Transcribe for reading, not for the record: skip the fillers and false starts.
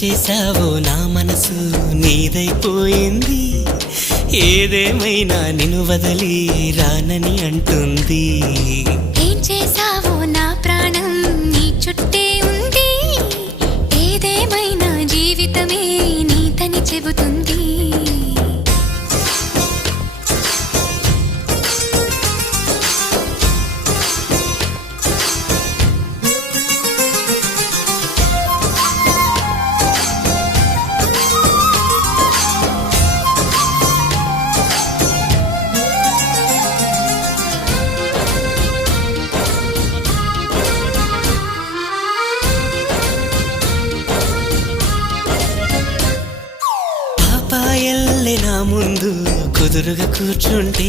చేసావో నా మనసు నీదైపోయింది, ఏదేమైనా నిన్ను వదిలి రానని అంటుంది. ఏం చేసావో నా ప్రాణం నీ చుట్టే ఉంది, ఏదేమైనా జీవితమే నీతని చెబుతుంది. పాపాయల్లే నా ముందు కుదురుగా కూర్చుంటే